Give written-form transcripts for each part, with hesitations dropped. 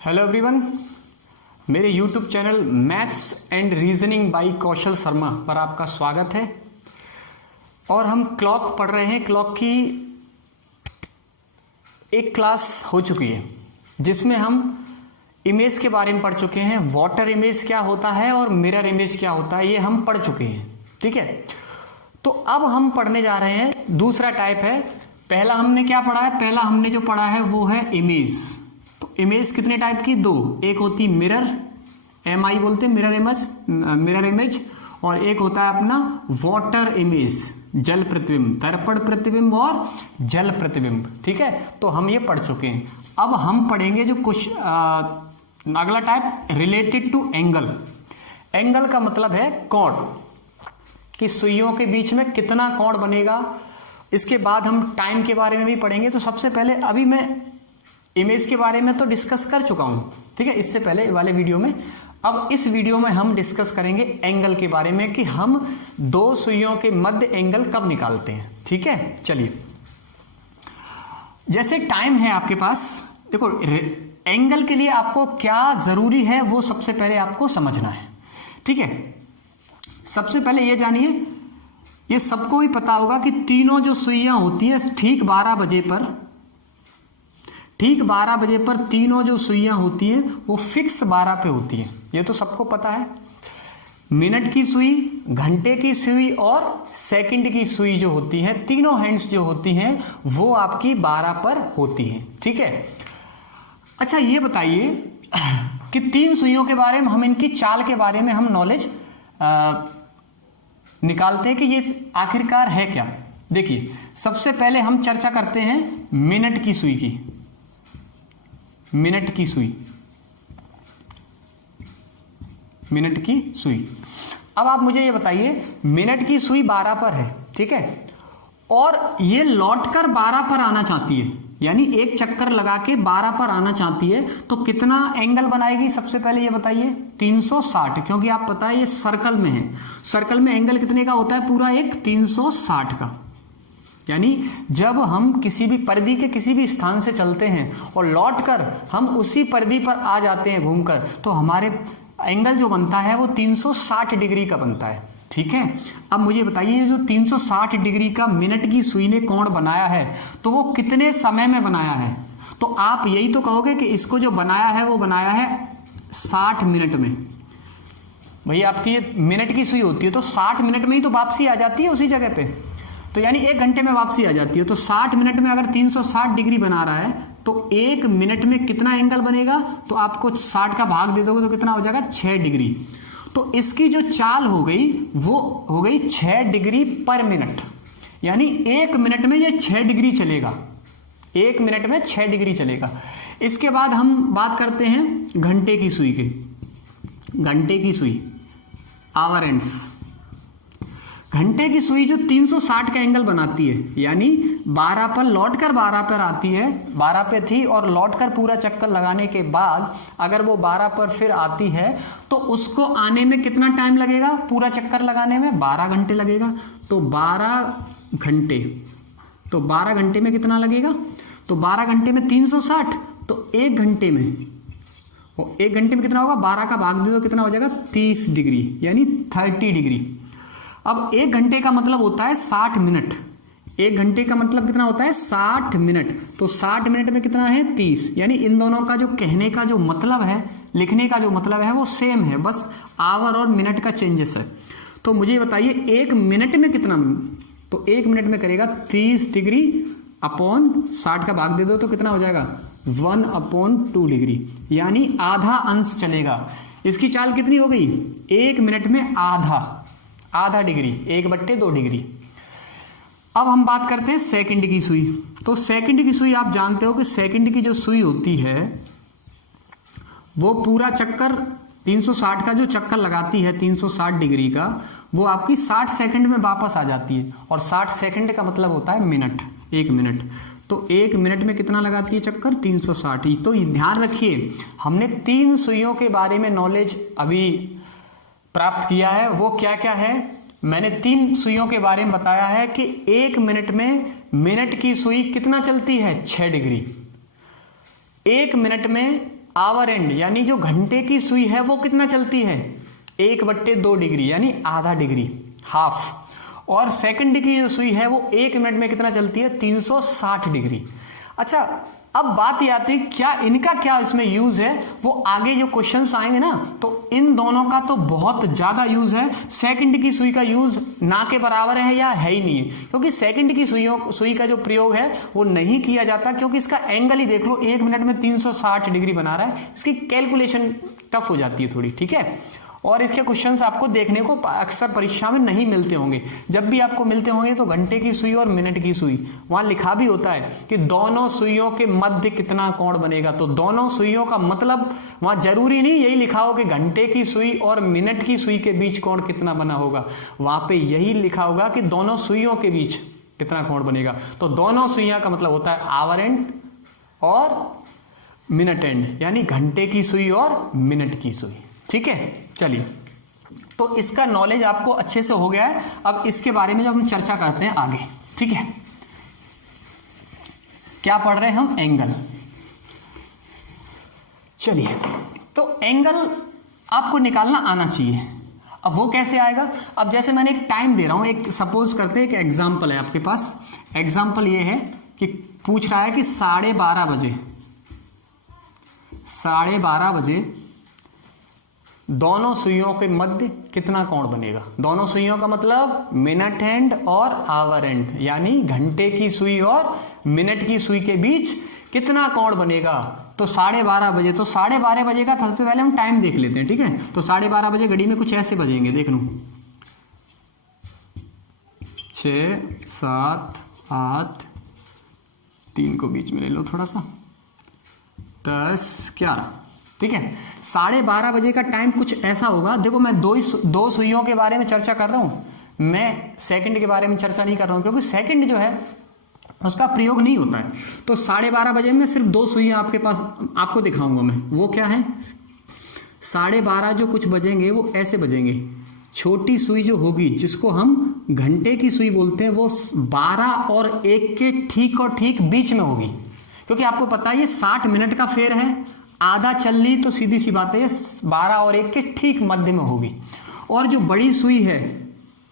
Hello everyone, मेरे YouTube channel maths and reasoning by Kaushal Sharma पर आपका स्वागत है। और हम क्लॉक पढ़ रहे हैं। क्लॉक की एक क्लास हो चुकी है जिसमें हम इमेज के बारे में पढ़ चुके हैं। वाटर इमेज क्या होता है और मिरर इमेज क्या होता है, ये हम पढ़ चुके हैं। ठीक है, तो अब हम पढ़ने जा रहे हैं दूसरा टाइप है। पहला हमने क्या पढ़ा है? पहला हमने जो पढ़ा है वो है इमेज। तो इमेज कितने टाइप की? दो। एक होती मिरर, MI बोलते हैं मिरर इमेज, और एक होता है अपना वाटर इमेज, जल प्रतिबिंब, दर्पण प्रतिबिंब और जल प्रतिबिंब। ठीक है, तो हम ये पढ़ चुके हैं। अब हम पढ़ेंगे जो कुछ अगला type related to angle. Angle का मतलब है कोण, कि सुइयों के बीच में कितना कोण बनेगा। इसके बाद हम टाइम के बारे में भी पढ़ेंगे। तो सबसे पहले अभी मैं इमेज के बारे में तो डिस्कस कर चुका हूं, ठीक है, इससे पहले वाले वीडियो में। अब इस वीडियो में हम डिस्कस करेंगे एंगल के बारे में, कि हम दो सुइयों के मध्य एंगल कब निकालते हैं। ठीक है, चलिए। जैसे टाइम है आपके पास, देखो एंगल के लिए आपको क्या जरूरी है वो सबसे पहले आपको समझना है। ठीक है, सबसे पहले ये जानिए, ये सबको ही पता होगा कि तीनों जो सुइयां होती है ठीक 12 बजे पर तीनों जो सुइयां होती हैं वो फिक्स 12 पे होती हैं। ये तो सबको पता है। मिनट की सुई, घंटे की सुई और सेकंड की सुई जो होती है, तीनों हैंड्स जो होती हैं वो आपकी 12 पर होती हैं। ठीक है, अच्छा ये बताइए कि तीन सुइयों के बारे में हम इनकी चाल के बारे में हम नॉलेज निकालते हैं कि ये आखिरकार है क्या। देखिए, सबसे पहले हम चर्चा करते हैं मिनट की सुई की। मिनट की सुई। अब आप मुझे ये बताइए, मिनट की सुई 12 पर है, ठीक है, और ये लौटकर 12 पर आना चाहती है, यानी एक चक्कर लगा के 12 पर आना चाहती है, तो कितना एंगल बनाएगी? सबसे पहले ये बताइए। 360, क्योंकि आप पता है ये सर्कल में है। सर्कल में एंगल कितने का होता है? पूरा एक 360 का। यानी जब हम किसी भी परिधि के किसी भी स्थान से चलते हैं और लौटकर हम उसी परिधि पर आ जाते हैं घूमकर, तो हमारे एंगल जो बनता है वो 360 डिग्री का बनता है। ठीक है, अब मुझे बताइए, जो 360 डिग्री का मिनट की सुई ने कोण बनाया है तो वो कितने समय में बनाया है? तो आप यही तो कहोगे कि इसको जो बनाया है वो बनाया है 60 मिनट में। भाई आपकी ये मिनट की सुई होती है तो 60 मिनट में ही तो वापसी आ जाती है उसी जगह पे, तो यानी 1 घंटे में वापसी आ जाती है। तो 60 मिनट में अगर 360 डिग्री बना रहा है तो 1 मिनट में कितना एंगल बनेगा? तो आपको 60 का भाग दे दोगे तो कितना हो जाएगा? 6 डिग्री। तो इसकी जो चाल हो गई वो हो गई 6 डिग्री पर मिनट, यानी 1 मिनट में ये 6 डिग्री चलेगा। 1 मिनट में 6 डिग्री चलेगा। इसके बाद हम बात करते हैं घंटे की सुई की। घंटे की सुई, आवर एंड्स। घंटे की सुई जो 360 का एंगल बनाती है, यानी 12 पर लौटकर 12 पर आती है, 12 पे थी और लौटकर पूरा चक्कर लगाने के बाद अगर वो 12 पर फिर आती है तो उसको आने में कितना टाइम लगेगा? पूरा चक्कर लगाने में 12 घंटे लगेगा। तो 12 घंटे, तो 12 घंटे में कितना लगेगा? तो 12 घंटे में 360, तो 1 घंटे में, 1 घंटे में कितना होगा? 12 का भाग दे दो, कितना हो जाएगा? 30 डिग्री, यानी 30 डिग्री। अब 1 घंटे का मतलब होता है 60 मिनट। 1 घंटे का मतलब कितना होता है? 60 मिनट। तो 60 मिनट में कितना है? 30। यानी इन दोनों का जो कहने का जो मतलब है, लिखने का जो मतलब है वो सेम है, बस आवर और मिनट का चेंजेस है। तो मुझे बताइए 1 मिनट में कितना? तो 1 मिनट में करेगा 30 डिग्री अपॉन 60 का भाग दे दो तो कितना हो जाएगा? 1/2 डिग्री, यानी आधा अंश चलेगा। इसकी चाल कितनी हो गई? 1 मिनट में आधा डिग्री, 1/2 डिग्री। अब हम बात करते हैं सेकंड की सुई। तो सेकंड की सुई आप जानते हो कि सेकंड की जो सुई होती है वो पूरा चक्कर 360 का जो चक्कर लगाती है 360 डिग्री का, वो आपकी 60 सेकंड में वापस आ जाती है। और 60 सेकंड का मतलब होता है मिनट, 1 मिनट। तो 1 मिनट में कितना लगाती है चक्कर? 360। तो ध्यान रखिए, हमने 3 सुइयों के बारे में नॉलेज अभी प्राप्त किया है। वो क्या क्या है? मैंने 3 सुइयों के बारे में बताया है कि 1 मिनट में मिनट की सुई कितना चलती है? 6 डिग्री। 1 मिनट में आवर एंड यानी जो घंटे की सुई है वो कितना चलती है, 1/2 डिग्री यानी आधा डिग्री, हाफ। और सेकंड की जो सुई है वो 1 मिनट में कितना चलती है, 360 डिग्री। अच्छा, अब बात ये आती है क्या इनका क्या इसमें यूज है, वो आगे जो क्वेश्चंस आएंगे ना, तो इन दोनों का तो बहुत ज्यादा यूज है। सेकंड की सुई का यूज ना के बराबर है या है ही नहीं है, क्योंकि सेकंड की सुई का जो प्रयोग है वो नहीं किया जाता, क्योंकि इसका एंगल ही देख लो, 1 मिनट में 360 डिग्री बना रहा है, इसकी कैलकुलेशन टफ हो जाती है थोड़ी, ठीक है। और इसके क्वेश्चंस आपको देखने को अक्सर परीक्षा में नहीं मिलते होंगे, जब भी आपको मिलते होंगे तो घंटे की सुई और मिनट की सुई, वहां लिखा भी होता है कि दोनों सुइयों के मध्य कितना कोण बनेगा। तो दोनों सुइयों का मतलब वहां जरूरी नहीं यही लिखा हो कि घंटे की सुई और मिनट की सुई के बीच कोण कितना बना होगा, वहां पे यही लिखा होगा कि दोनों सुइयों के बीच कितना कोण बनेगा। तो दोनों सुइयां का मतलब होता है आवर एंड और मिनट एंड, यानी घंटे की सुई और मिनट की सुई, ठीक है। चलिए, तो इसका नॉलेज आपको अच्छे से हो गया है। अब इसके बारे में जब हम चर्चा करते हैं आगे, ठीक है। क्या पढ़ रहे हैं हम, एंगल। चलिए, तो एंगल आपको निकालना आना चाहिए। अब वो कैसे आएगा, अब जैसे मैंने एक टाइम दे रहा हूं, एक सपोज करते हैं कि एग्जाम्पल है आपके पास। एग्जाम्पल ये है कि पूछ रहा है कि 12:30 बजे, 12:30 बजे दोनों सुइयों के मध्य कितना कोण बनेगा। दोनों सुइयों का मतलब मिनट एंड और आवर एंड, यानी घंटे की सुई और मिनट की सुई के बीच कितना कोण बनेगा। तो 12:30 बजे, तो 12:30 बजे का सबसे पहले हम टाइम देख लेते हैं, ठीक है। तो 12:30 बजे घड़ी में कुछ ऐसे बजेंगे, देख लूं, 6, 7, 8, 3 को बीच में ले लो थोड़ा सा, 10, 11, ठीक है। 12:30 बजे का टाइम कुछ ऐसा होगा। देखो, मैं दो सुइयों के बारे में चर्चा कर रहा हूं, मैं सेकंड के बारे में चर्चा नहीं कर रहा हूं, क्योंकि सेकंड जो है उसका प्रयोग नहीं होता है। तो 12:30 बजे में सिर्फ 2 सुइयां आपके पास आपको दिखाऊंगा मैं, वो क्या है, 12:30 जो कुछ बजेंगे वो ऐसे बजेंगे। छोटी सुई जो होगी जिसको हम घंटे की सुई बोलते हैं, वो 12 और 1 के ठीक और ठीक बीच में होगी, क्योंकि आपको पता है ये 60 मिनट का फेर है, आधा चल ली तो सीधी सी बात है 12 और 1 के ठीक मध्य में होगी। और जो बड़ी सुई है,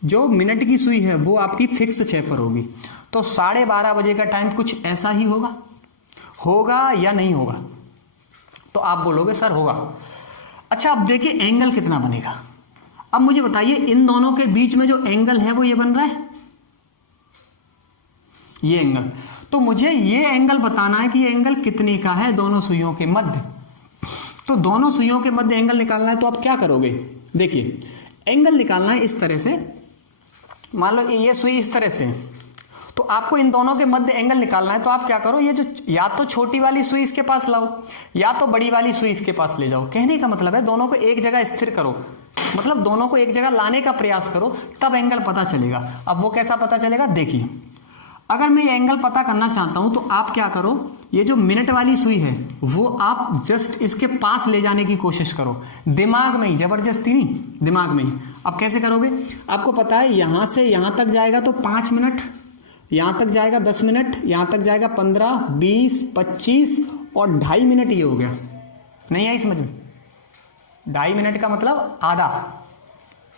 जो मिनट की सुई है, वो आपकी फिक्स 6 पर होगी। तो 12:30 बजे का टाइम कुछ ऐसा ही होगा या नहीं होगा, तो आप बोलोगे सर होगा। अच्छा, अब देखिए एंगल कितना बनेगा। अब मुझे बताइए इन दोनों के बीच में जो एंगल है वो ये बन रहा है, ये एंगल। तो मुझे ये एंगल बताना है कि ये एंगल कितने का है दोनों सुइयों के मध्य। तो दोनों सुइयों के मध्य एंगल निकालना है, तो आप क्या करोगे, देखिए एंगल निकालना है इस तरह से। मान लो ये सुई इस तरह से, तो आपको इन दोनों के मध्य एंगल निकालना है। तो आप क्या करो, ये जो या तो छोटी वाली सुई इसके पास लाओ या तो बड़ी वाली सुई इसके पास ले जाओ। कहने का मतलब है दोनों को एक जगह स्थिर करो, मतलब दोनों को एक जगह लाने का प्रयास करो, तब एंगल पता चलेगा। अब वो कैसा पता चलेगा, देखिए अगर मैं ये एंगल पता करना चाहता हूं तो आप क्या करो, ये जो मिनट वाली सुई है वो आप जस्ट इसके पास ले जाने की कोशिश करो, दिमाग में ही, जबरदस्ती नहीं, दिमाग में ही। अब कैसे करोगे, आपको पता है यहां से यहां तक जाएगा तो 5 मिनट, यहां तक जाएगा 10 मिनट, यहां तक जाएगा 15, 20, 25 और 2.5 मिनट, ये हो गया। नहीं आई समझ में, 2.5 मिनट का मतलब आधा,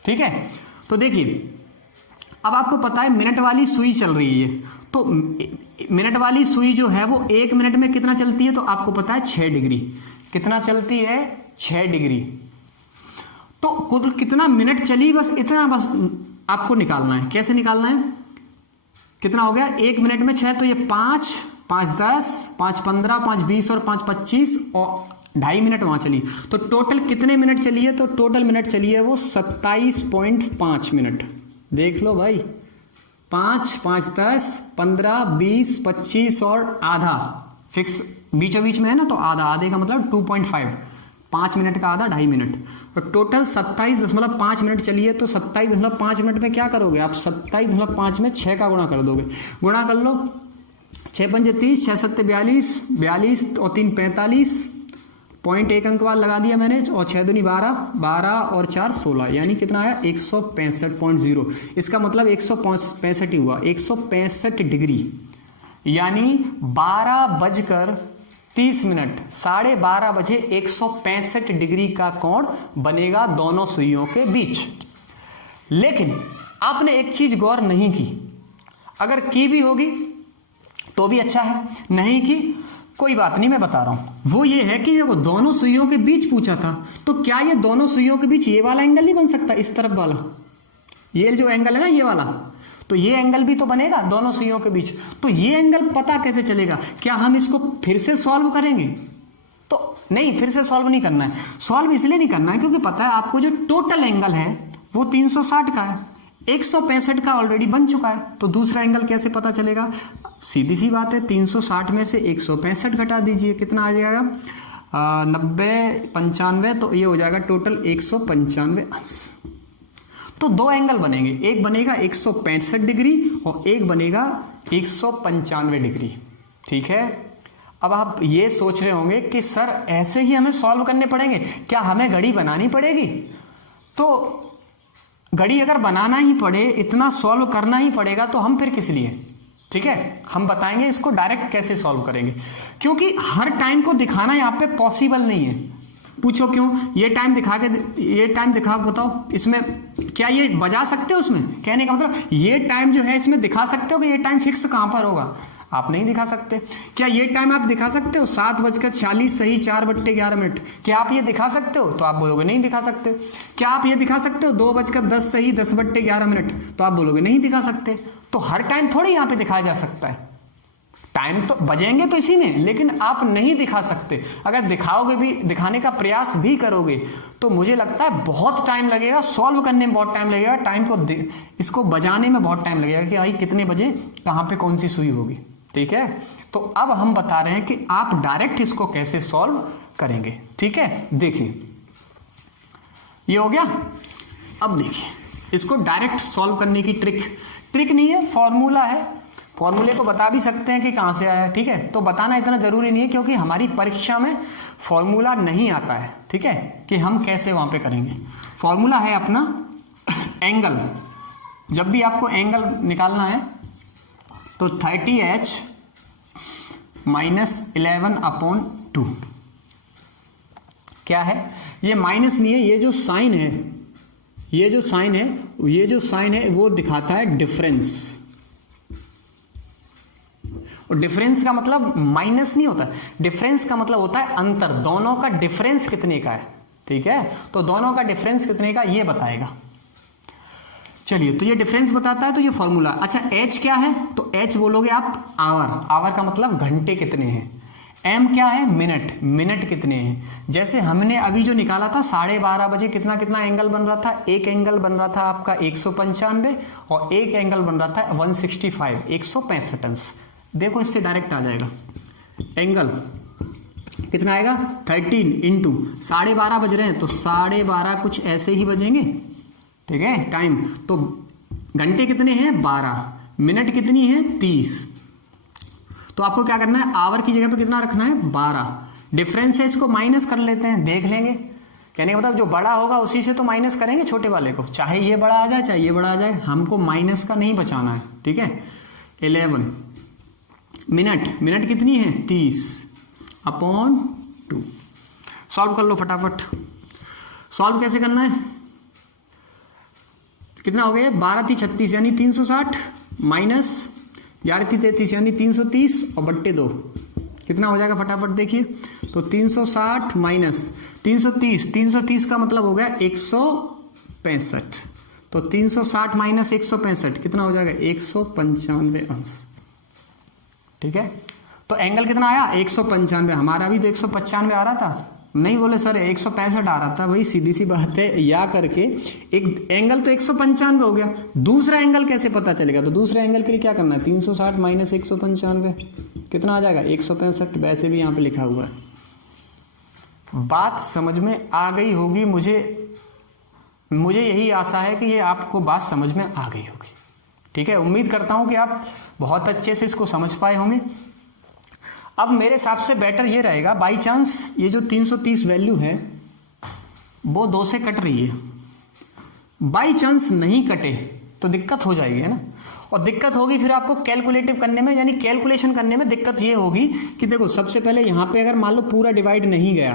ठीक है। तो देखिए अब आपको पता है मिनट वाली सुई चल रही है, तो मिनट वाली सुई जो है वो 1 मिनट में कितना चलती है, तो आपको पता है 6 डिग्री। कितना चलती है, 6 डिग्री। तो कुल कितना मिनट चली, बस इतना बस आपको निकालना है। कैसे निकालना है, कितना हो गया 1 मिनट में 6, तो ये 5, 5 10, 5 15, 5 20 और 5 25 और 2.5 मिनट वहां चली। तो टोटल कितने मिनट चली है, तो टोटल मिनट चली है वो 27.5 मिनट। देख लो भाई, 5, 5 10, 15, 20, 25 और आधा फिक्स बीचों बीच में है ना, तो आधा, आधे का मतलब 2.5, 5 मिनट का आधा 2.5 मिनट। तो टोटल 27.5 मिनट चलिए, तो 27.5 मिनट में क्या करोगे आप, 27.5 में 6 का गुणा कर दोगे। गुणा कर लो, 6 पंजे 30, 6 सत्ते 42, 42 और 3 45, 0.1 अंक बाद लगा दिया मैंने, और 6 दूनी 12, 12 और 4 16, यानी कितना आया 165.0। इसका मतलब 165 ही हुआ, 165 डिग्री, यानी 12 बजकर 30 मिनट 12:30 बजे 165 डिग्री का कोण बनेगा दोनों सुइयों के बीच। लेकिन आपने एक चीज गौर नहीं की, अगर की भी होगी तो भी अच्छा है, नहीं की कोई बात नहीं, मैं बता रहा हूं। वो ये है कि देखो दोनों सुइयों के बीच पूछा था, तो क्या ये दोनों सुइयों के बीच ये वाला एंगल नहीं बन सकता, इस तरफ वाला, ये जो एंगल है ना ये वाला, तो ये एंगल भी तो बनेगा दोनों सुइयों के बीच। तो ये एंगल पता कैसे चलेगा? क्या हम इसको फिर से सॉल्व करेंगे? तो नहीं, फिर से सॉल्व नहीं करना है। सॉल्व इसलिए नहीं करना है क्योंकि पता है आपको जो टोटल एंगल है वो 360 का है, 165 का ऑलरेडी बन चुका है, तो दूसरा एंगल कैसे पता चलेगा? सीधी सी बात है, 360 में से 165 घटा दीजिए, कितना आ जाएगा? 90 95, तो ये हो जाएगा टोटल 195 अंश। तो दो एंगल बनेंगे, एक बनेगा 165 डिग्री और एक बनेगा 195 डिग्री। ठीक है, अब आप ये सोच रहे होंगे कि सर ऐसे ही हमें सॉल्व करने पड़ेंगे, क्या हमें घड़ी बनानी पड़ेगी? तो घड़ी अगर बनाना ही पड़े, इतना सॉल्व करना ही पड़ेगा, तो हम फिर किस लिए? ठीक है, हम बताएंगे इसको डायरेक्ट कैसे सॉल्व करेंगे, क्योंकि हर टाइम को दिखाना यहाँ पे पॉसिबल नहीं है। पूछो क्यों? ये टाइम दिखा बताओ, इसमें क्या ये बजा सकते हो? उसमें कहने का मतलब ये टाइम जो है इसमें दिखा सकते हो कि ये टाइम फिक्स कहां पर होगा? आप नहीं दिखा सकते। क्या ये टाइम आप दिखा सकते हो 7:46 सही 4/11? क्या आप ये दिखा सकते हो? तो आप बोलोगे नहीं दिखा सकते। क्या आप ये दिखा सकते हो 2:10 सही 10/11? तो आप बोलोगे नहीं दिखा सकते। तो हर टाइम थोड़ी यहां पे दिखाया जा सकता है, टाइम तो बजेंगे तो इसी में, लेकिन आप नहीं दिखा सकते। अगर दिखाओगे भी, दिखाने का प्रयास भी करोगे, तो मुझे लगता है बहुत टाइम लगेगा, सॉल्व करने में बहुत टाइम लगेगा, टाइम को इसको बजाने में बहुत टाइम लगेगा कि भाई कितने बजे कहां पे कौन सी सुई होगी। ठीक है, तो अब हम बता रहे हैं कि आप डायरेक्ट इसको कैसे सॉल्व करेंगे। ठीक है, देखिए ये हो गया। अब देखिए इसको डायरेक्ट सॉल्व करने की ट्रिक नहीं है, फॉर्मूला है। फॉर्मूले को बता भी सकते हैं कि कहां से आया है। ठीक है, तो बताना इतना जरूरी नहीं है, क्योंकि हमारी परीक्षा में फॉर्मूला नहीं आता है। ठीक है, कि हम कैसे वहां पे करेंगे। फॉर्मूला है अपना एंगल। जब भी आपको एंगल निकालना है तो 30h - 11/2 क्या है? ये माइनस नहीं है, ये जो साइन है, ये जो साइन है वो दिखाता है डिफरेंस। और डिफरेंस का मतलब माइनस नहीं होता, डिफरेंस का मतलब होता है अंतर, दोनों का डिफरेंस कितने का है। ठीक है, तो दोनों का डिफरेंस कितने का ये बताएगा। चलिए, तो ये डिफरेंस बताता है, तो ये फॉर्मूला। अच्छा, एच क्या है? तो एच बोलोगे आप आवर। आवर का मतलब घंटे कितने हैं। एम क्या है? मिनट कितने हैं। जैसे हमने अभी जो निकाला था 12:30 बजे कितना एंगल बन रहा था? एक एंगल बन रहा था आपका 195 और एक एंगल बन रहा था 165, 165 अंश। देखो इससे डायरेक्ट आ जाएगा। एंगल कितना आएगा? 13 इंटू 12:30 बज रहे हैं तो 12:30 कुछ ऐसे ही बजेंगे। ठीक है, टाइम तो घंटे कितने हैं? 12, मिनट कितनी है? 30। तो आपको क्या करना है? आवर की जगह पे कितना रखना है? 12। डिफरेंस है, इसको माइनस कर लेते हैं, देख लेंगे। कहने का मतलब जो बड़ा होगा उसी से तो माइनस करेंगे छोटे वाले को, चाहे ये बड़ा आ जाए चाहे ये बड़ा आ जाए, हमको माइनस का नहीं बचाना है। ठीक है, 11 मिनट कितनी है? 30/2। सॉल्व कर लो फटाफट। सॉल्व कैसे करना है? कितना हो गया? 12 × 36 यानी 360 माइनस 11 × 33 यानी 330 और बट्टे 2 कितना हो जाएगा? फटाफट देखिए। तो 360 माइनस 330 का मतलब हो गया 165। तो 360 माइनस 165 कितना हो जाएगा? 195 अंश। ठीक है, तो एंगल कितना आया? 195। हमारा भी तो 195 आ रहा था, नहीं बोले सर 165 आ रहा था। वही सीधी सी बात है, या करके एक एंगल तो 195 हो गया, दूसरा एंगल कैसे पता चलेगा? तो दूसरे एंगल के लिए क्या करना है? 360 माइनस 195 कितना आ जाएगा? 165। वैसे भी यहां पे लिखा हुआ है। बात समझ में आ गई होगी, मुझे यही आशा है कि ये आपको बात समझ में आ गई होगी। ठीक है, उम्मीद करता हूं कि आप बहुत अच्छे से इसको समझ पाए होंगे। अब मेरे हिसाब से बेटर ये रहेगा, बाई चांस ये जो 330 वैल्यू है वो 2 से कट रही है, बाई चांस नहीं कटे तो दिक्कत हो जाएगी, है ना। और दिक्कत होगी फिर आपको कैलकुलेटिव करने में, यानी कैलकुलेशन करने में दिक्कत ये होगी कि देखो सबसे पहले यहां पे अगर मान लो पूरा डिवाइड नहीं गया,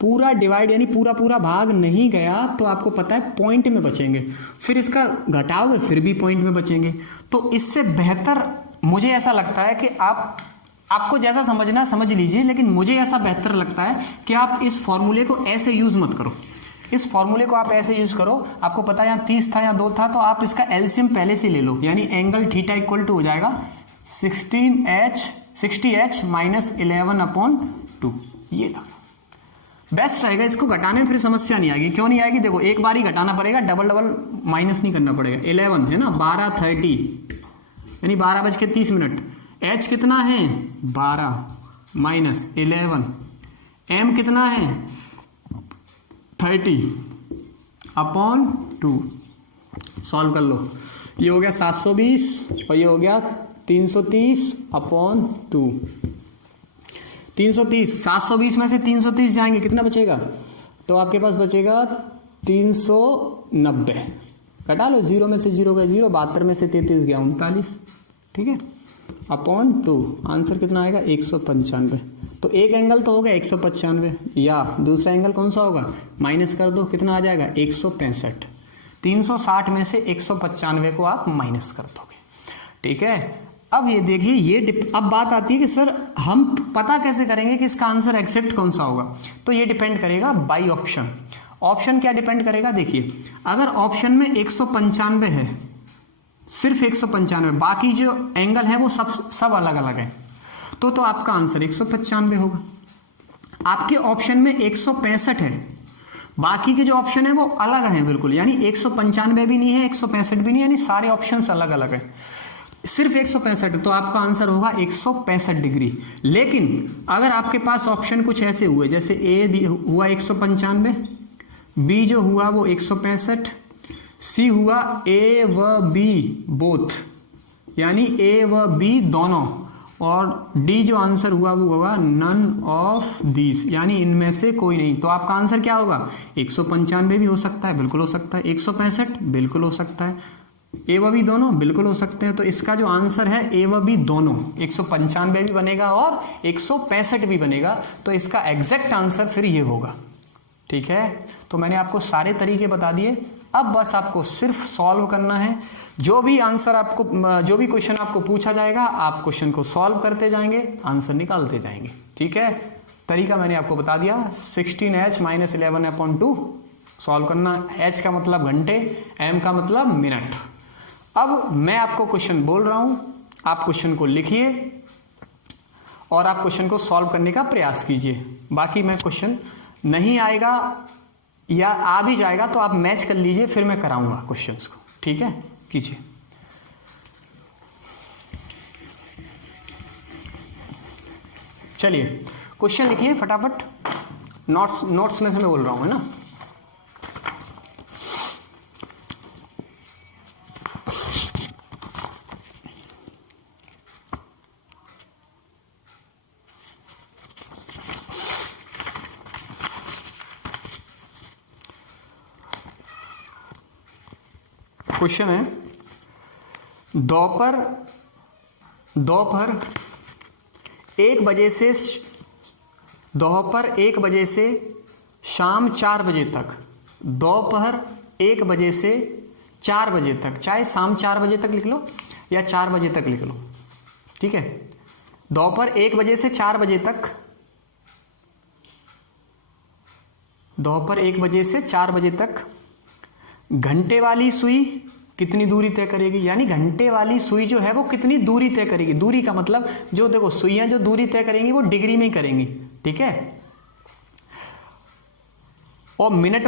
पूरा डिवाइड यानी पूरा पूरा भाग नहीं गया, तो आपको पता है पॉइंट में बचेंगे, फिर इसका घटाओगे फिर भी पॉइंट में बचेंगे। तो इससे बेहतर मुझे ऐसा लगता है कि आपको जैसा समझना समझ लीजिए, लेकिन मुझे ऐसा बेहतर लगता है कि आप इस फॉर्मूले को ऐसे यूज मत करो। इस फॉर्मूले को आप ऐसे यूज करो, आपको पता है यहाँ 30 था या 2 था, तो आप इसका एलसीएम पहले से ले लो, यानी एंगल थीटा इक्वल टू हो जाएगा 60h माइनस 11/2। ये था बेस्ट रहेगा, इसको घटाने में फिर समस्या नहीं आएगी। क्यों नहीं आएगी? देखो एक बार ही घटाना पड़ेगा, डबल डबल माइनस नहीं करना पड़ेगा। 11 है ना, 12:30 यानी 12:30। h कितना है 12 माइनस 11, m कितना है 30/2। सॉल्व कर लो, ये हो गया 720 और ये हो गया 330/2। 330, 720 में से 330 जाएंगे, कितना बचेगा? तो आपके पास बचेगा 390। घटा लो, 0 में से 0 गया 0, 72 में से 33 गया 39, ठीक है, /2। आंसर कितना आएगा 195। तो एक एंगल तो होगा 195, या दूसरा एंगल कौन सा होगा, माइनस कर दो, कितना आ जाएगा 165। 360 में से 195 को आप माइनस कर दोगे, ठीक है। अब ये देखिए, अब बात आती है कि सर हम पता कैसे करेंगे कि इसका आंसर एक्सेप्ट कौन सा होगा? तो ये डिपेंड करेगा बाई ऑप्शन। ऑप्शन क्या डिपेंड करेगा? देखिए, अगर ऑप्शन में 195 है, सिर्फ 195, बाकी जो एंगल है वो सब अलग अलग है, तो आपका आंसर 195 होगा। आपके ऑप्शन में 165 है, बाकी के जो ऑप्शन है वो अलग है बिल्कुल, यानी 195 भी नहीं है, 165 भी नहीं, यानी सारे ऑप्शंस अलग अलग है, सिर्फ 165, तो आपका आंसर होगा 165 डिग्री। लेकिन अगर आपके पास ऑप्शन कुछ ऐसे हुए, जैसे ए हुआ 195, बी जो हुआ वो 165, सी हुआ ए व बी बोथ, यानी ए व बी दोनों, और डी जो आंसर हुआ वो होगा नन ऑफ दीज, यानी इनमें से कोई नहीं, तो आपका आंसर क्या होगा? 195 भी हो सकता है, बिल्कुल हो सकता है, 165 बिल्कुल हो सकता है, ए व बी दोनों बिल्कुल हो सकते हैं। तो इसका जो आंसर है ए व बी दोनों, 195 भी बनेगा और 165 भी बनेगा, तो इसका एग्जैक्ट आंसर फिर ये होगा, ठीक है। तो मैंने आपको सारे तरीके बता दिए, अब बस आपको सिर्फ सॉल्व करना है। जो भी क्वेश्चन आपको पूछा जाएगा, आप क्वेश्चन को सॉल्व करते जाएंगे, आंसर निकालते जाएंगे, ठीक है। तरीका मैंने आपको बता दिया, 16h माइनस 11/2 सॉल्व करना। h का मतलब घंटे, m का मतलब मिनट। अब मैं आपको क्वेश्चन बोल रहा हूं, आप क्वेश्चन को लिखिए और आप क्वेश्चन को सॉल्व करने का प्रयास कीजिए। बाकी मैं क्वेश्चन नहीं आएगा या आ भी जाएगा तो आप मैच कर लीजिए, फिर मैं कराऊंगा क्वेश्चंस को, ठीक है। कीजिए, चलिए क्वेश्चन लिखिए फटाफट, नोट्स में से मैं बोल रहा हूं, है ना। क्वेश्चन है, दोपहर 1 बजे से शाम 4 बजे तक, दोपहर 1 बजे से 4 बजे तक, चाहे शाम 4 बजे तक लिख लो या 4 बजे तक लिख लो, ठीक है। दोपहर 1 बजे से 4 बजे तक, दोपहर 1 बजे से 4 बजे तक घंटे वाली सुई कितनी दूरी तय करेगी, यानी घंटे वाली सुई जो है वो कितनी दूरी तय करेगी। दूरी का मतलब जो देखो सुइयां जो दूरी तय करेंगी वो डिग्री में ही करेंगी, ठीक है। और मिनट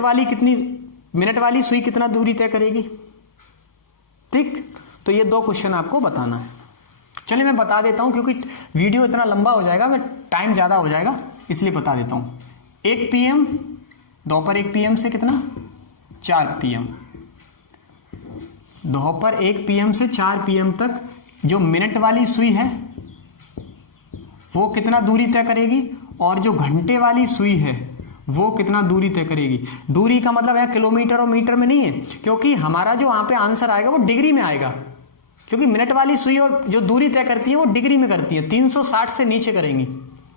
वाली सुई कितना दूरी तय करेगी, ठीक। तो ये 2 क्वेश्चन आपको बताना है। चलिए मैं बता देता हूं, क्योंकि वीडियो इतना लंबा हो जाएगा, मैं टाइम ज्यादा हो जाएगा, इसलिए बता देता हूं। 1 PM, दोपहर 1 PM से कितना 4 PM, दोपहर 1 PM से 4 PM तक जो मिनट वाली सुई है वो कितना दूरी तय करेगी, और जो घंटे वाली सुई है वो कितना दूरी तय करेगी। दूरी का मतलब है किलोमीटर और मीटर में नहीं है, क्योंकि हमारा जो वहां पे आंसर आएगा वो डिग्री में आएगा, क्योंकि मिनट वाली सुई और जो दूरी तय करती है वो डिग्री में करती है, 360 से नीचे करेंगी।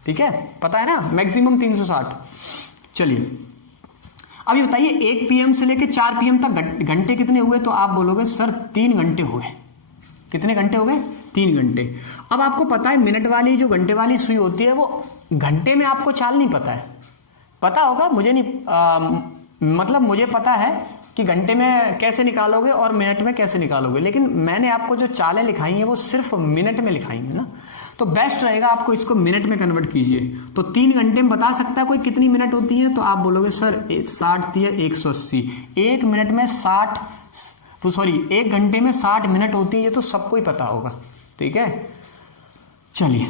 ठीक है, पता है ना, मैक्सिमम 360। चलिए अब ये बताइए 1 PM से लेके 4 PM तक घंटे कितने हुए? तो आप बोलोगे सर 3 घंटे हुए। कितने घंटे हो गए? 3 घंटे। अब आपको पता है मिनट वाली जो घंटे वाली सुई होती है वो घंटे में आपको चाल नहीं पता है, पता होगा, मुझे नहीं मतलब मुझे पता है कि घंटे में कैसे निकालोगे और मिनट में कैसे निकालोगे, लेकिन मैंने आपको जो चालें लिखाई हैं वो सिर्फ मिनट में लिखाई है ना, तो बेस्ट रहेगा आपको इसको मिनट में कन्वर्ट कीजिए। तो 3 घंटे में बता सकता है कोई कितनी मिनट होती है? तो आप बोलोगे सर 60 या 180। 1 मिनट में 60 तो सॉरी 1 घंटे में 60 मिनट होती है, ये तो सबको ही पता होगा। ठीक है, चलिए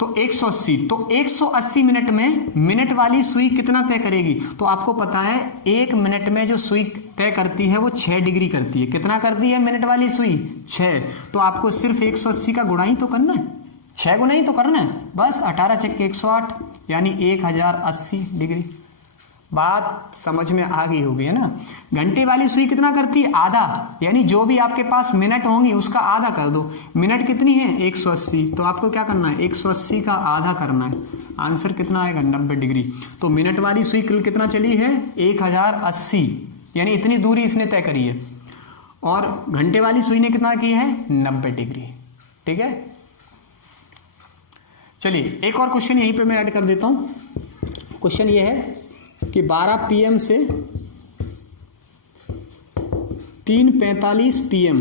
तो 180, तो 180 मिनट में मिनट वाली सुई कितना तय करेगी? तो आपको पता है 1 मिनट में जो सुई तय करती है वो 6 डिग्री करती है। कितना करती है मिनट वाली सुई? 6। तो आपको सिर्फ 180 का गुणा ही तो करना है, 6 गुना ही तो करना है बस। 18 × 108 यानी 1080 डिग्री। बात समझ में आ गई होगी है ना। घंटे वाली सुई कितना करती है? आधा, यानी जो भी आपके पास मिनट होंगी उसका आधा कर दो। मिनट कितनी है? 180, तो आपको क्या करना है? 180 का आधा करना है। आंसर कितना आएगा? 90 डिग्री। तो मिनट वाली सुई कुल कितना चली है? 1080, यानी इतनी दूरी इसने तय करी है। और घंटे वाली सुई ने कितना की है? 90 डिग्री। ठीक है, चलिए एक और क्वेश्चन यहीं पे मैं ऐड कर देता हूं। क्वेश्चन ये है कि 12 PM से 3:45 PM,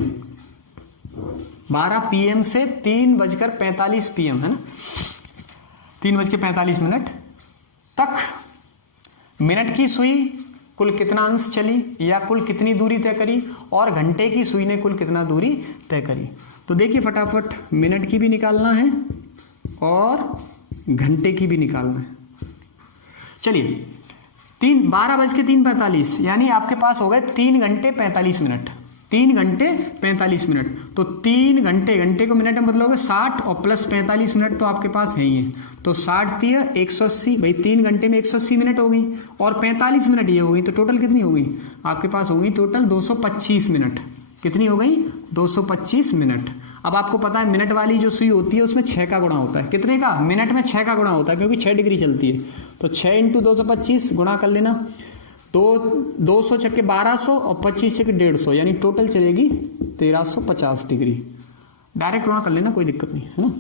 12 PM से 3:45 PM है ना, 3:45 तक मिनट की सुई कुल कितना अंश चली या कुल कितनी दूरी तय करी, और घंटे की सुई ने कुल कितना दूरी तय करी। तो देखिए फटाफट मिनट की भी निकालना है और घंटे की भी निकालना है। चलिए 12:45 यानी आपके पास हो गए 3 घंटे 45 मिनट। 3 घंटे 45 मिनट, तो 3 घंटे को मिनट में बदलोगे 60 और प्लस 45 मिनट तो आपके पास है ही है। तो 60 या 180, भाई 3 घंटे में 180 मिनट हो गई और 45 मिनट ये हो गई, तो टोटल कितनी हो गई आपके पास? हो गई टोटल 225 मिनट। कितनी हो गई? 225 मिनट। अब आपको पता है मिनट वाली जो सुई होती है उसमें 6 का गुणा होता है। कितने का? मिनट में 6 का गुणा होता है, क्योंकि 6 डिग्री चलती है। तो 6 × 225 गुणा कर लेना, तो 200 × 1200 और 25 × 150, यानी टोटल चलेगी 1350 डिग्री। डायरेक्ट गुणा कर लेना, कोई दिक्कत नहीं है ना।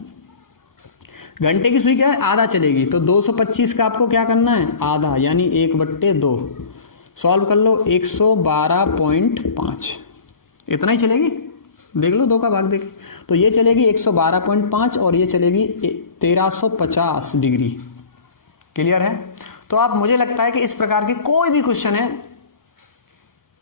घंटे की सुई क्या है? आधा चलेगी, तो 225 का आपको क्या करना है? आधा, यानी 1/2। सॉल्व कर लो, 112.5 इतना ही चलेगी। देख लो 2 का भाग देख, तो ये चलेगी 112.5 और ये चलेगी 1350 डिग्री। क्लियर है? तो आप, मुझे लगता है कि इस प्रकार के कोई भी क्वेश्चन है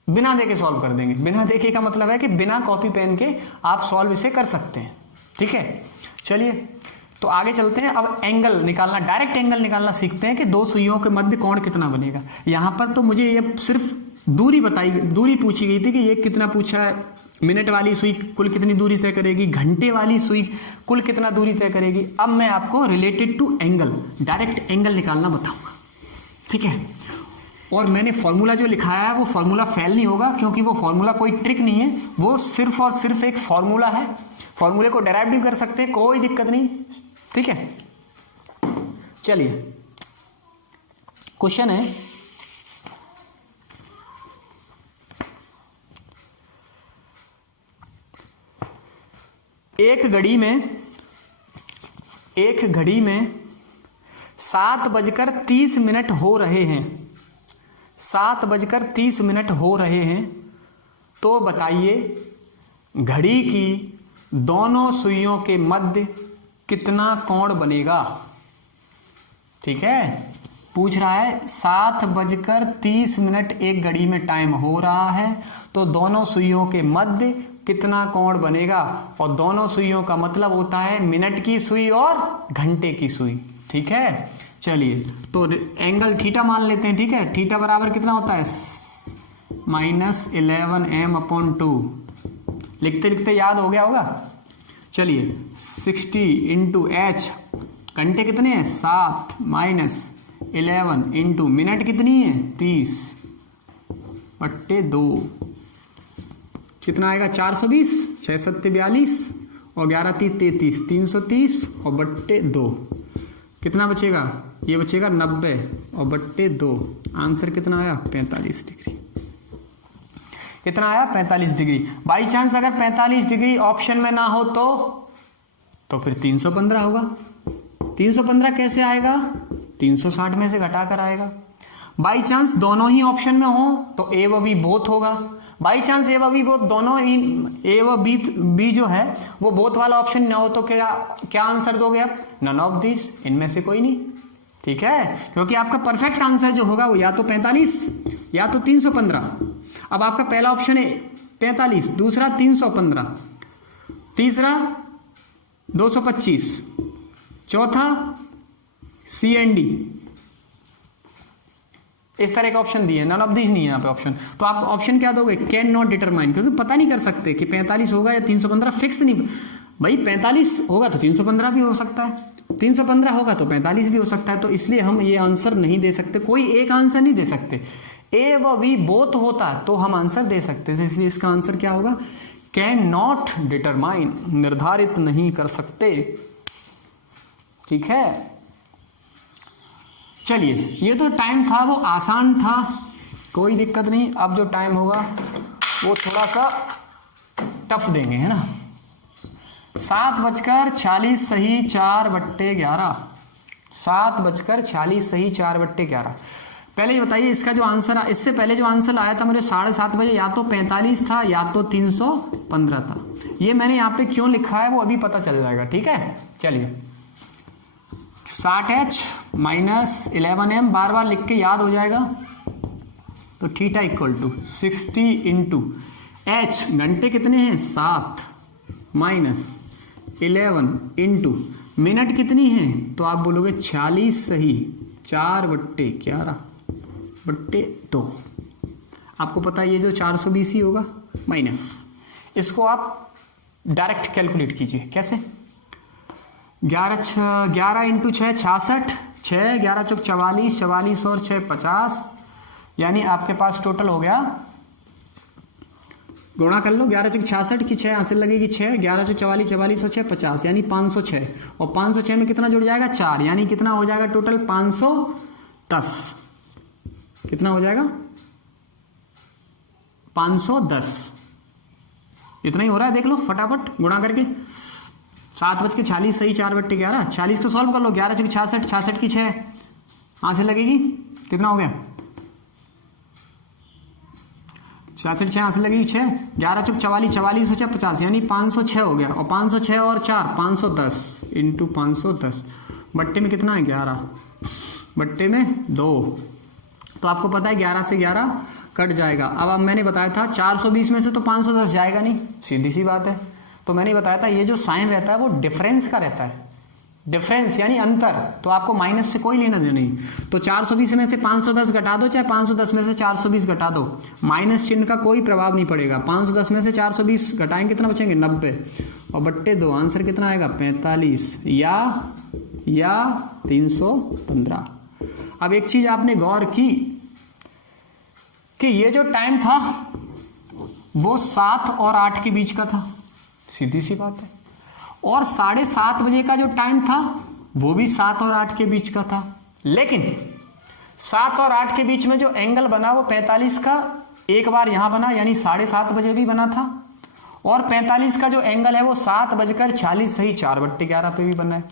बिना देखे सॉल्व कर देंगे। बिना देखे का मतलब है कि बिना कॉपी पेन के आप सॉल्व इसे कर सकते हैं। ठीक है, चलिए तो आगे चलते हैं। अब एंगल निकालना, डायरेक्ट एंगल निकालना सीखते हैं कि 2 सुइयों के मध्य कोण कितना बनेगा। यहां पर तो मुझे ये सिर्फ दूरी पूछी गई थी कि ये कितना पूछा है, मिनट वाली सुई कुल कितनी दूरी तय करेगी, घंटे वाली सुई कुल कितना दूरी तय करेगी। अब मैं आपको related to angle, direct angle निकालना बताऊंगा। ठीक है, और मैंने फॉर्मूला जो लिखाया है वो फॉर्मूला फेल नहीं होगा, क्योंकि वो फॉर्मूला कोई ट्रिक नहीं है, वो सिर्फ और सिर्फ एक फॉर्मूला है। फॉर्मूले को डेराइव भी कर सकते हैं, कोई दिक्कत नहीं। ठीक है, चलिए क्वेश्चन है, एक घड़ी में 7:30 हो रहे हैं। 7:30 हो रहे हैं, तो बताइए घड़ी की दोनों सुइयों के मध्य कितना कोण बनेगा। ठीक है, पूछ रहा है 7:30 एक घड़ी में टाइम हो रहा है, तो दोनों सुइयों के मध्य कितना कोण बनेगा। और दोनों सुइयों का मतलब होता है मिनट की सुई और घंटे की सुई। ठीक है, चलिए तो एंगल थीटा मान लेते हैं। ठीक है, थीटा बराबर कितना होता है? -11m/2। लिखते लिखते याद हो गया होगा। चलिए 60 × h, घंटे कितने हैं? 7 -11 × मिनट कितनी है? 30/2। कितना आएगा 420, 6 7 42 और 11 3 33, 330 और बट्टे 2 कितना बचेगा, ये बचेगा 90 और बट्टे 2। आंसर कितना आया 45 डिग्री। कितना आया 45 डिग्री। बाई चांस अगर 45 डिग्री ऑप्शन में ना हो तो फिर 315 होगा। 315 कैसे आएगा, 360 में से घटाकर आएगा। बाई चांस दोनों ही ऑप्शन में हो तो ए व बी बोथ होगा। बाई चांस ए व बी बोथ दोनों ही, ए व बी जो है वो बोथ वाला ऑप्शन ना हो तो क्या आंसर दोगे आप, नन ऑफ दिस, इनमें से कोई नहीं। ठीक है, क्योंकि आपका परफेक्ट आंसर जो होगा वो या तो 45 या तो 315। अब आपका पहला ऑप्शन है 45, दूसरा 315, तीसरा 225, चौथा सी एंड डी, इस तरह का ऑप्शन दिए, नन ऑफ दिस नहीं है यहाँ पे ऑप्शन। तो आप ऑप्शन क्या दोगे, कैन नॉट डिटरमाइन, क्योंकि पता नहीं कर सकते कि 45 होगा या 315, फिक्स नहीं। भाई 45 होगा तो 315 भी हो सकता है, 315 होगा तो 45 भी हो सकता है, तो इसलिए हम ये आंसर नहीं दे सकते, कोई एक आंसर नहीं दे सकते। ए व बी बोथ होता तो हम आंसर दे सकते थे, इसलिए इसका आंसर क्या होगा, कैन नॉट डिटरमाइन, निर्धारित नहीं कर सकते। ठीक है, चलिए ये तो टाइम था वो आसान था, कोई दिक्कत नहीं। अब जो टाइम होगा वो थोड़ा सा टफ देंगे, है ना। 7:46 सही 4/11, 7:46 सही 4/11। पहले ये बताइए इसका जो आंसर, इससे पहले जो आंसर आया था मुझे 7:30 बजे, या तो 45 था या तो 315 था। ये मैंने यहाँ पे क्यों लिखा है वो अभी पता चल जाएगा। ठीक है, चलिए 60h - 11m बार बार लिख के याद हो जाएगा। तो theta equal to 60 into h, घंटे कितने हैं 7, माइनस 11 इंटू मिनट कितनी है, तो आप बोलोगे 46 सही 4/11/2। आपको पता है ये जो 420 ही होगा, माइनस इसको आप डायरेक्ट कैलकुलेट कीजिए। कैसे, 11 इंटू 6 66, 6 11 चौक 44, 44 और 6 50, यानी आपके पास टोटल हो गया, गुणा कर लो, 11 चौक 66 की 6 हासिल लगेगी 6, 11 चौक 44, 44 और 6 50, यानी 506, और 506 में कितना जुड़ जाएगा 4, यानी कितना हो जाएगा टोटल 510। कितना हो जाएगा 510, इतना ही हो रहा है, देख लो फटाफट गुणा करके। 7:46 सही 4/11, 40 को सॉल्व कर लो, 11 चौक 66, 66 की 6 हासिल लगेगी, कितना हो गया 66, 6 हासिल लगेगी 6, 11 चौक 44, 44 और 6 50, यानी 506 हो गया, और 506 और 4 510 इंटू 510, बट्टे में कितना है 11, बट्टे में 2, तो आपको पता है 11 से 11 कट जाएगा। अब मैंने बताया था 420 में से तो 510 जाएगा नहीं, सीधी सी बात है। तो मैंने बताया था ये जो साइन रहता है वो डिफरेंस का रहता है, डिफरेंस यानी अंतर, तो आपको माइनस से कोई लेना देना नहीं। तो 420 में से 510 घटा दो, चाहे 510 में से 420 घटा दो, माइनस चिन्ह का कोई प्रभाव नहीं पड़ेगा। 510 में से 420 घटाएंगे कितना बचेंगे 90, और बट्टे 2, आंसर कितना आएगा 45 या 315। अब एक चीज आपने गौर की कि ये जो टाइम था वो 7 और 8 के बीच का था, सीधी सी बात है, और 7:30 बजे का जो टाइम था वो भी 7 और 8 के बीच का था। लेकिन 7 और 8 के बीच में जो एंगल बना वो 45 का एक बार यहां बना, यानी 7:30 बजे भी बना था, और 45 का जो एंगल है वो 7:46 सही 4/11 पे भी बना है।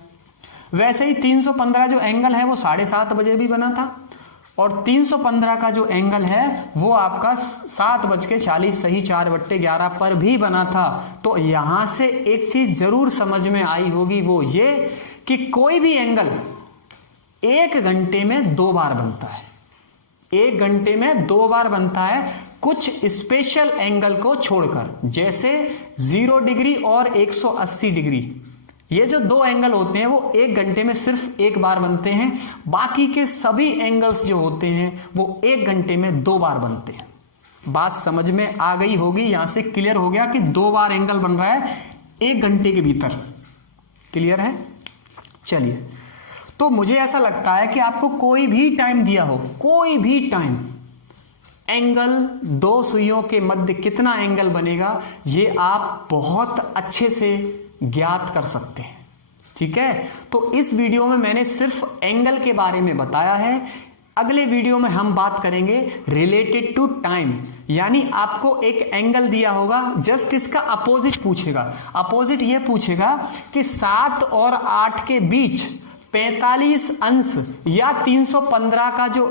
वैसे ही 315 जो एंगल है वो 7:30 बजे भी बना था, और 315 का जो एंगल है वो आपका 7:40 सही 4/11 पर भी बना था। तो यहां से एक चीज जरूर समझ में आई होगी, वो ये कि कोई भी एंगल 1 घंटे में 2 बार बनता है, 1 घंटे में 2 बार बनता है, कुछ स्पेशल एंगल को छोड़कर, जैसे 0 डिग्री और 180 डिग्री। ये जो 2 एंगल होते हैं वो 1 घंटे में सिर्फ 1 बार बनते हैं, बाकी के सभी एंगल्स जो होते हैं वो 1 घंटे में 2 बार बनते हैं। बात समझ में आ गई होगी, यहां से क्लियर हो गया कि 2 बार एंगल बन रहा है 1 घंटे के भीतर। क्लियर है? चलिए, तो मुझे ऐसा लगता है कि आपको कोई भी टाइम दिया हो, कोई भी टाइम, एंगल, दो सुइयों के मध्य कितना एंगल बनेगा, ये आप बहुत अच्छे से ज्ञात कर सकते हैं। ठीक है, तो इस वीडियो में मैंने सिर्फ एंगल के बारे में बताया है। अगले वीडियो में हम बात करेंगे रिलेटेड टू टाइम, यानी आपको एक एंगल दिया होगा, जस्ट इसका अपोजिट पूछेगा। अपोजिट ये पूछेगा कि 7 और 8 के बीच 45 अंश या 315 का जो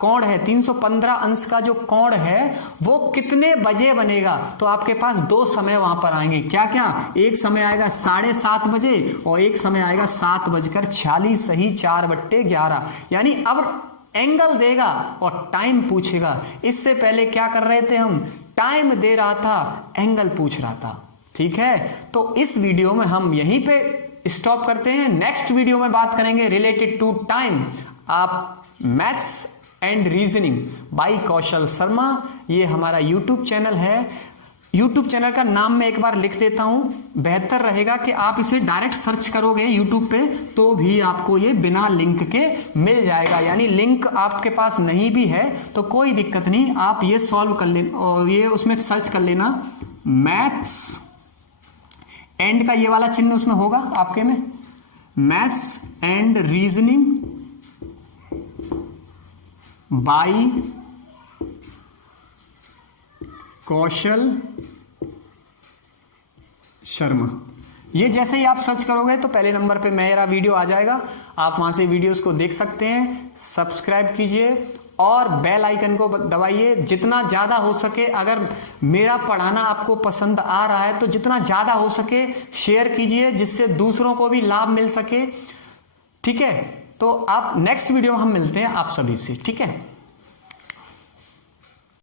कोण है, 315 अंश का जो कोण है वो कितने बजे बनेगा। तो आपके पास दो समय वहां पर आएंगे, क्या क्या, एक समय आएगा 7:30 बजे और एक समय आएगा 7:46, सही 4/11। यानी अब एंगल देगा और टाइम पूछेगा। इससे पहले क्या कर रहे थे हम, टाइम दे रहा था, एंगल पूछ रहा था। ठीक है, तो इस वीडियो में हम यहीं पे स्टॉप करते हैं। नेक्स्ट वीडियो में बात करेंगे रिलेटेड टू टाइम। आप maths and reasoning by Kaushal Sharma, ये हमारा यूट्यूब चैनल है। यूट्यूब चैनल का नाम मैं एक बार लिख देता हूं, बेहतर रहेगा कि आप इसे डायरेक्ट सर्च करोगे यूट्यूब पे तो भी आपको ये बिना लिंक के मिल जाएगा। यानी लिंक आपके पास नहीं भी है तो कोई दिक्कत नहीं, आप ये सॉल्व कर लेना और ये उसमें सर्च कर लेना, मैथ्स एंड का ये वाला चिन्ह उसमें होगा आपके में, maths and reasoning by Kaushal Sharma. ये जैसे ही आप सर्च करोगे तो पहले नंबर पे मेरा वीडियो आ जाएगा, आप वहां से वीडियोस को देख सकते हैं। सब्सक्राइब कीजिए और बेल आइकन को दबाइए। जितना ज्यादा हो सके, अगर मेरा पढ़ाना आपको पसंद आ रहा है तो जितना ज्यादा हो सके शेयर कीजिए, जिससे दूसरों को भी लाभ मिल सके। ठीक है, तो आप नेक्स्ट वीडियो में हम मिलते हैं आप सभी से। ठीक है।